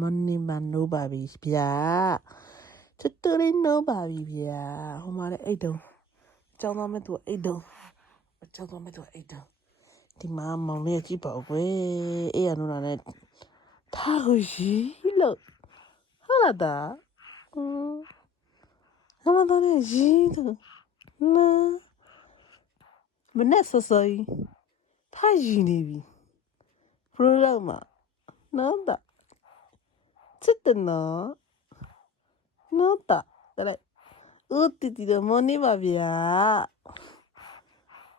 Money man nobody ဗျာချစ်တူလေး nobody ဗျာဟိုမှာလည်းအိတ်တုံးကျောင်းသားမဲ့သူအိတ်တုံးကျောင်းသားမဲ့သူအိတ်တုံးဒီမှာမောင်လေးကြည့်ပါဦးကွယ်အေးရနိုးတာနဲ့ထားကိုရီလို့ဟုတ်လားဒါငါမတော်နဲ့ရီလို့နာမနဲ့ဆဆီထားရီနေပြီဘရိုလောက်မှာနော်ဒါချစ်တယ်နော်ဒါတဲ့ဦးတီတီတော့မနေပါဗျာ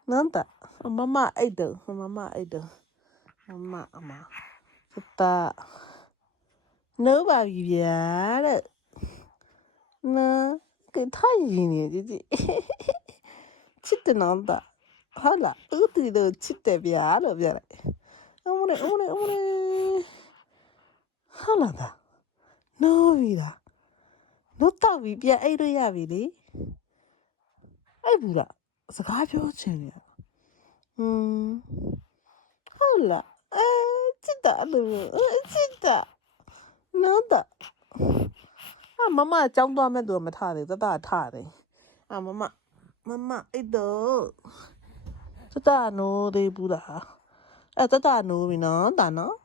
နော်ဒါမမအိတ်တော့မမအိတ်တော့မအမတာနော်ပါပြီဗျာတဲ့နော်ကထိုင်ရင်နေကြည့်ချစ်တယ်နော်ဒါဟုတ်လားဦးတီတော့ချစ်တယ်ဗျာလို့ပြောလိုက်အမလေးဟုတ်လားဒါနော်ပြီလားနော်တော့ပြီပြန်အိတ်ရရပြီလေအဲ့ဘူးလားစကားပြောချင်တယ်ဟုတ်လားချစ်တာလို့ချစ်တာနော်တာမမအကြောင်းသွားမဲ့သူမထားတယ်တတထားတယ်မမအဲ့တော့တတနိုးသေးဘူးလားတတနိုးပြီနော်တာနော်